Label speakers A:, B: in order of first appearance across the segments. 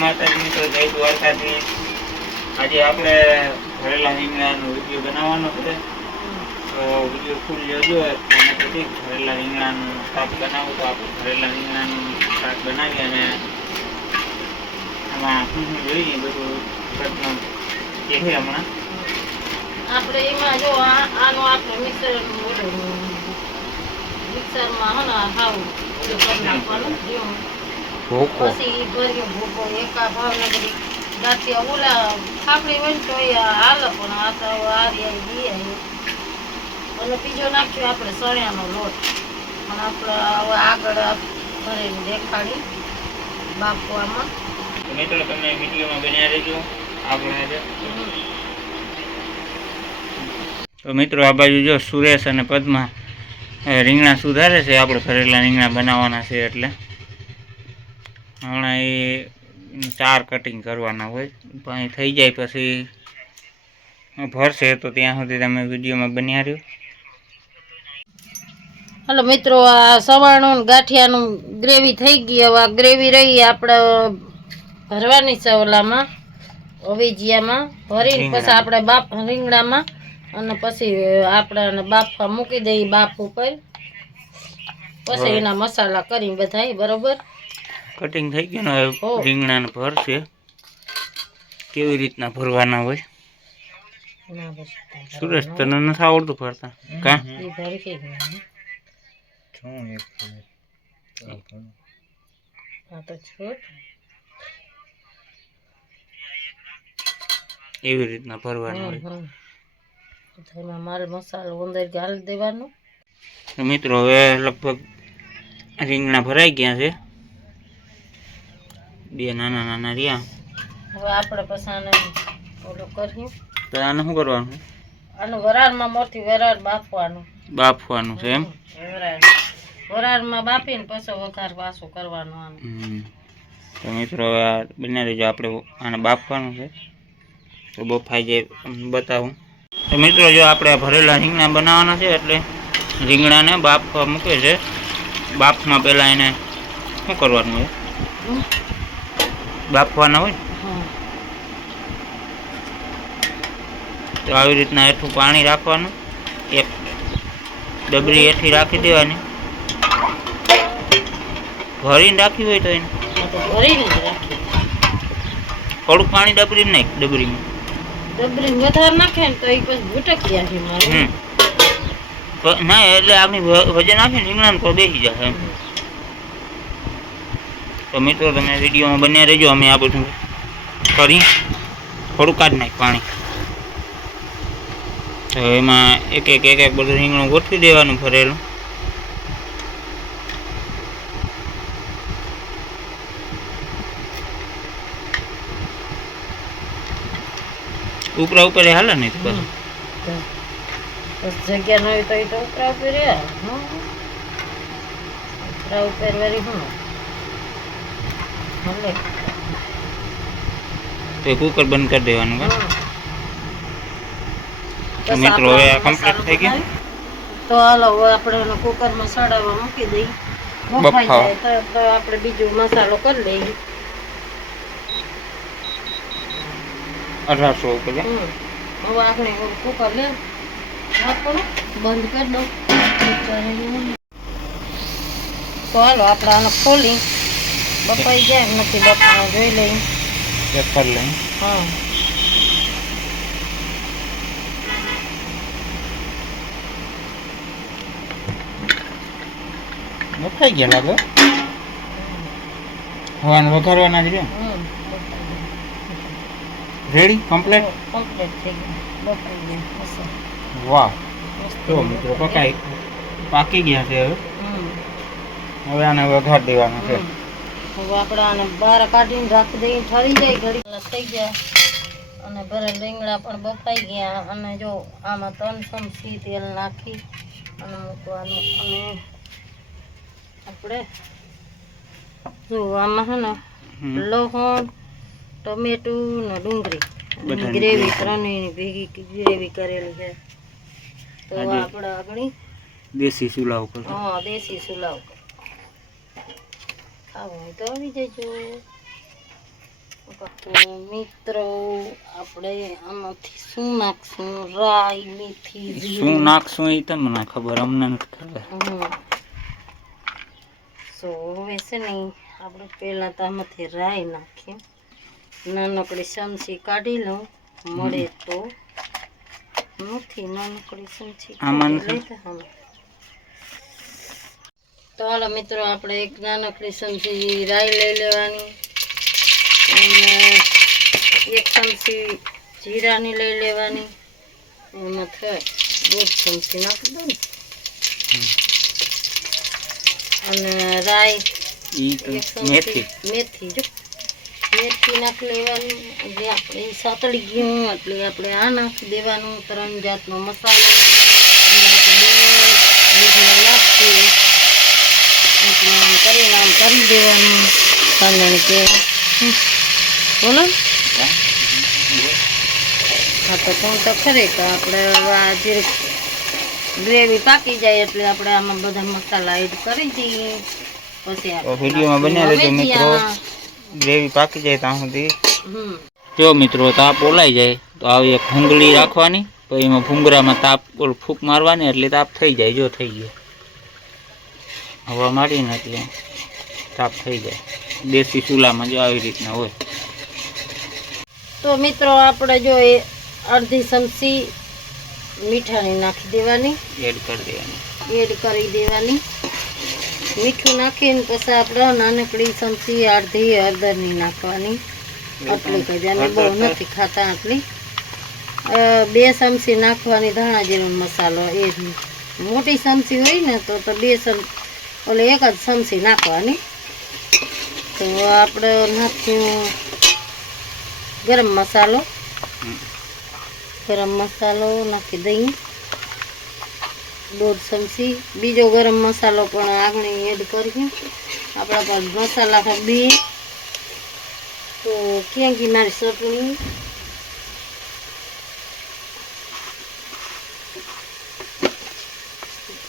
A: માતાજી મિત્રો જય દ્વારકાધીશ. આજે આપણે ભરેલા રીંગણાનો વીડિયો બનાવવાનો છે. તો વીડિયો ફૂલ જોજો. અને પછી ભરેલા રીંગણાનું શાક બનાવું. તો આપણે ભરેલા રીંગણાનું શાક બનાવીએ અને આમાં શું જોઈએ, બધું ઘટનું એ હમણાં.
B: આપણે એમાં જો આનો આપણે મિક્સર મિક્સરમાં હા હાવ નાખવાનું પછી ભૂકો એકા ભાવનગરી. ગાંઠિયા ઓલા ખાપડી હોય તો એ હાલે પણ આ તો આ રહ્યા ઈ ઈ. અને બીજો નાખ્યો આપણે સણિયાનો લોટ. પણ આપણે હવે આગળ ભરીને દેખાડી બાફવામાં
A: તો મિત્રો તમે વિડીયોમાં બન્યા રહેજો. આપણે તો મિત્રો આ બાજુ જો સુરેશ અને પદ્મા રીંગણા સુધારે છે. આપણે ભરેલા રીંગણા બનાવવાના છે એટલે. હમણાં એ ચાર કટિંગ કરવાના હોય. પણ થઈ જાય પછી ભરશે તો ત્યાં સુધી તમે વિડીયોમાં બન્યા રહ્યો.
B: હલો મિત્રો આ સવાણું ને ગાંઠિયાનું ગ્રેવી થઈ ગઈ હવે આ ગ્રેવી રહી આપણે ભરવાની છે ઓલામાં અવેજીયામાં ભરીને પછી આપણે બાપ રીંગણામાં અને પછી આપણે બાફા મૂકી દઈએ બાફ ઉપર. પછી એના મસાલા કરી બધાય બરોબર?
A: કટિંગ થઈ ગયું ને હવે. રીંગણાને ભરશે કેવી રીતના ભરવાના હોય? સુરેશ તને નથી આવડતું ભરતા? કા? એવી રીતના ભરવાનું હોય.
B: માલ મસાલો અંદર ગાળી દેવાનો.
A: મિત્રો હવે લગભગ રીંગણા ભરાઈ ગયા છે. બે નાના નાના રહ્યા.
B: હવે આપણે પછી આને ઓલું કરીએ.
A: તો આને શું કરવાનું?
B: આનું વરાળમાં મોરથી વરાળ બાફવાનું.
A: બાફવાનું છે એમ?
B: વરાળ. વરાળમાં બાફીને પછી વઘાર પાછું કરવાનું આનું.
A: તો મિત્રો હવે આ બને રહેજો આપણે આને બાફવાનું છે. તો બફાઈ જાય બતાવું. તો મિત્રો જો આપણે ભરેલા રીંગણા બનાવવાના છે એટલે રીંગણાને બાફવા મૂકે છે. બાફમાં પહેલાં એને શું કરવાનું હોય. બાફવાના હોય? તો આવી રીતના હેઠું પાણી રાખવાનું. એક ડબરી હેઠી રાખી દેવાની. ભરીને રાખી હોય તો એને? થોડુંક પાણી ડબરી નાખ ડબરીમાં.
B: ડબરી વધારે નાખે ને તો એ પછી ભૂટક ગયા છે મારે.
A: હમ. ના એટલે આપણી વજન વજન આપીને રીંગણાને પર બેસી જશે એમ. તો મિત્રો તમે વિડીયોમાં બન્યા રહેજો. અમે આ બધું કરી થોડું કાઢ નાખ પાણી. તો એમાં એક એક એક એક બધું રીંગણું ગોઠવી દેવાનું ભરેલું. ઉપરા ઉપર હાલે નહીં તો. બધું?
B: જગ્યા ન હોય તો ઉપરા ઉપર ઉપરા ઉપર વળી હું
A: તો કુકર બંધ કરી દેવાનું. તો મિત્રો હવે આ કમ્પ્લીટ થઈ ગયું?
B: તો હાલો હવે આપણે કુકરમાં સડાવવા મૂકી દઈએ. બફાઈ જાય તો તો આપણે બીજો મસાલો કરી લઈએ.
A: અઢારસો ઉપર
B: હવે આપણે કુકર લે. બંધ કરી દો તો હાલો આપણે આને ખોલી. બફાઈ જાય કે નથી બફાવા જોઈ લઈએ.
A: ચેક કરી લઈ
B: હા.
A: બફાઈ ગયા લાગે? હવાને વઘારવાના જ રેડી કમ્પ્લીટ
B: કમ્પ્લીટ થઈ ગયું.
A: વાહ.
B: મસ્ત
A: મિત્રો પકાઈ પાકી ગયા છે હવે. હવે આને વઘાર દેવાનું છે.
B: હવે આપણે આને બહાર કાઢીને રાખી દઈએ ઠરી જાય ઘડી થઈ ગયા અને ભરે રીંગણા પણ બફાઈ ગયા અને જો આમાં ત્રણ ચમચી તેલ નાખી અને મૂકવાનું અને આપણે જો આમાં છે ને. લસણ ટમેટું ને ડુંગળી ગ્રેવી. ત્રણેયની ભેગી ગ્રેવી કરેલી છે તો. આપણે આગળ
A: દેશી સુલાવ
B: હા દેશી સુલાવ ખાવું તો આવી જજો. મિત્રો આપણે આમાંથી શું નાખશું? રાઈ મેથી
A: શું નાખશું એ ખબર અમને નથી ખબર.
B: હમ. સો હવે છે ને આપણે પહેલાં તો આમાંથી રાઈ નાખીએ. નાનકડી ચમચી કાઢી લઉં. મળે તો. નથી નાનકડી ચમચી કાઢી
A: નથી?
B: તો હાલો મિત્રો આપણે એક નાનકડી ચમચી રાઈ લઈ લેવાની. અને એક ચમચી જીરાની લઈ લેવાની. એમાં થાય દોઢ ચમચી નાખી દઉં અને રાઈ એક ચમચી
A: મેથી.
B: મેથી જો. મેથી નાખી લેવાની. જે આપણે સાતળી ગયું એટલે આપણે આ નાખી દેવાનું. ત્રણ જાતનો મસાલો અને આપણે લીમડો નાખી એટલે આમ કરીને આમ કરી દેવાનું. કાંદાની કે. બોલો. ને? હા તો કહું તો ખરે તો આપણે આજે ગ્રેવી પાકી જાય એટલે આપણે આમાં બધા મસાલા એડ કરી દઈએ. પછી
A: વિડીયોમાં બન્યા રહેજો મિત્રો. ગ્રેવી પાકી જાય ત્યાં સુધી. જો મિત્રો તાપ ઓલાઈ જાય. તો આવી એક ભૂંગળી રાખવાની પછી એમાં ભૂંગરામાં તાપ ઓલું ફૂંક મારવાની એટલે તાપ થઈ જાય જો થઈ ગયો. હવા મારીને એટલે. તાપ થઈ જાય. દેશી ચૂલામાં જો આવી રીતના હોય.
B: તો મિત્રો આપણે જો એ અડધી ચમચી મીઠાની નાખી દેવાની.
A: એડ કરી દેવાની.
B: એડ કરી દેવાની. મીઠું નાખીને પછી આપણે નાનકડી ચમચી અડધી હળદરની નાખવાની. આટલી જ અમે બહુ નથી ખાતા આટલી બે ચમચી નાખવાની ધાણા જીરું મસાલો એ મોટી ચમચી હોય ને તો તો બે ચમ ઓલે એક જ ચમચી નાખવાની. તો આપણે નાખ્યું ગરમ મસાલો.
A: હમ.
B: ગરમ મસાલો નાખી દઈએ. દોઢ ચમચી. બીજો ગરમ મસાલો પણ આગળ એડ કરીએ. આપણા પર મસાલા છે બે. તો ક્યાં ગઈ મારી ચટણી?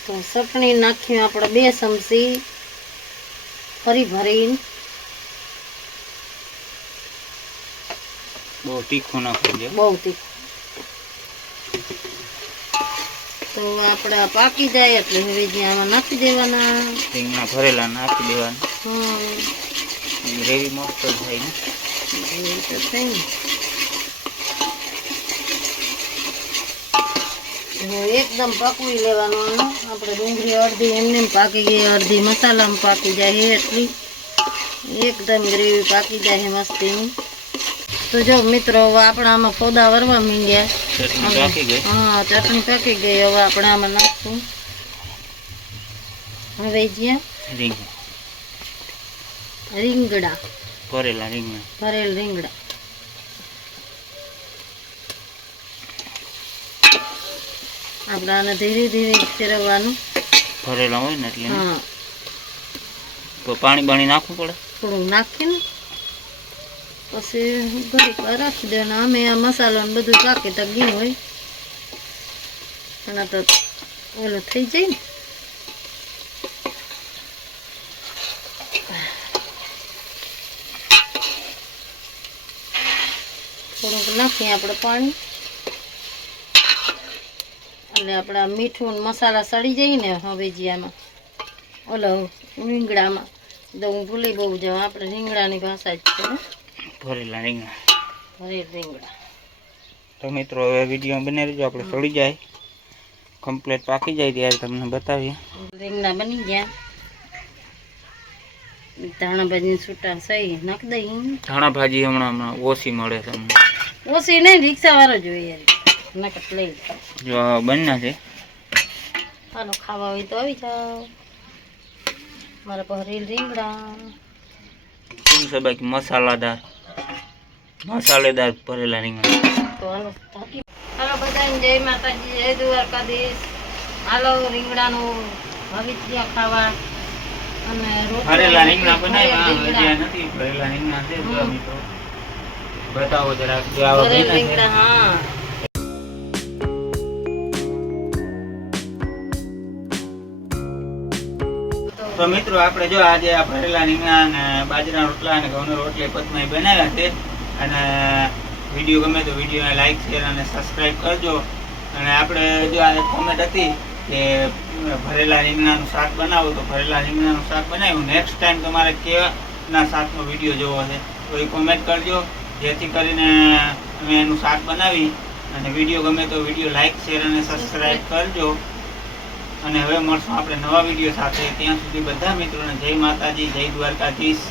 B: તો ચટણી નાખ્યું આપણે બે ચમચી. ફરી ભરીને.
A: બહુ તીખું નાખવું છે
B: બહુ તીખું. તો આપણા પાકી જાય એટલે હવે જે આમાં નાખી દેવાના.
A: રીંગણા ભરેલા નાખી દેવાના.
B: હમ.
A: ગ્રેવી મસ્ત થાય ને.
B: તો એકદમ પાકવી લેવાનું આપણે ડુંગળી અડધી એમને એમ પાકી ગઈ અડધી મસાલામાં પાકી જાય એટલી. એકદમ ગ્રેવી પાકી જાય મસ્તીની. તો જો મિત્રો હવે આપણે આમાં પોદા વરવા માંડ્યા. હા ચટણી પાકી ગઈ. હવે આપણે આમાં નાખશું. હવે જ્યાં રીંગડા.
A: ભરેલા રીંગણા.
B: ભરેલ રીંગડા. આપણે આને ધીરે ધીરે ફેરવવાનું.
A: ભરેલા હોય ને એટલે
B: હા.
A: તો પાણી બાણી નાખવું પડે?
B: થોડું નાખીને પછી ઘડીક વાર રાખી દેવાનું. અમે આ મસાલો ને બધું પાકે તો ગયું હોય. પણ તો ઓલું થઈ જાય ને. થોડુંક નાખીએ આપણે પાણી. એટલે આપણા મીઠું મસાલા સડી જાય ને હવેજીયામાં ઓલો રીંગણામાં. તો હું ભૂલી બહુ જાઉં. આપણે રીંગણાની ભાષા જ છે
A: ભરેલા રીંગણા.
B: ભરેલ રીંગણા.
A: તો મિત્રો હવે વીડિયો બની રહેજો આપણે સડી જાય. કમ્પ્લીટ પાકી જાય ત્યારે તમને બતાવીએ.
B: રીંગણા બની ગયા. ધાણા ભાજી છૂટા સહી નાખ દઈ.
A: ધાણા ભાજી હમણાં હમણાં ઓછી મળે તમને.
B: ઓછી નહીં રિક્ષા વાળો જોઈએ નકટ લઈ.
A: જો બન્યા છે.
B: હાલો ખાવા હોય તો આવી જાઓ. મારા ભરેલ રીંગણા.
A: શું છે બાકી? મસાલાદાર. મસાલેદાર ભરેલા રીંગણ.
B: તો હાલો બધાને જય માતાજી જય દ્વારકાધીશ. હાલો રીંગણાનું ભવિષ્ય ખાવા
A: ભરેલા રીંગણા બનાવ્યા નથી. ભરેલા રીંગણા છે મિત્રો બતાવો જરાક જે આવા
B: ભરેલ
A: બન્યા છે.
B: રીંગણા હા.
A: તો મિત્રો આપણે જો આજે આ ભરેલા રીંગણા અને બાજરા રોટલા અને ઘઉંની રોટલી પતમાઈ બનાવ્યા છે. અને વીડિયો ગમે તો વિડીયોને લાઇક શેર અને સબસ્ક્રાઈબ કરજો. અને આપણે જો આ કોમેન્ટ હતી કે ભરેલા રીંગણાનું શાક બનાવો, તો ભરેલા રીંગણાનું શાક બનાવ્યું. નેક્સ્ટ ટાઈમ તમારે કેવાના શાકનો વીડિયો જોવો છે, તો એ કોમેન્ટ કરજો. જેથી કરીને અમે એનું શાક બનાવી અને વીડિયો ગમે તો વીડિયો લાઇક શેર અને સબસ્ક્રાઈબ કરજો. અને હવે મળશું આપણે નવા વીડિયો સાથે. ત્યાં સુધી બધા મિત્રોને જય માતાજી, જય દ્વારકાધીશ.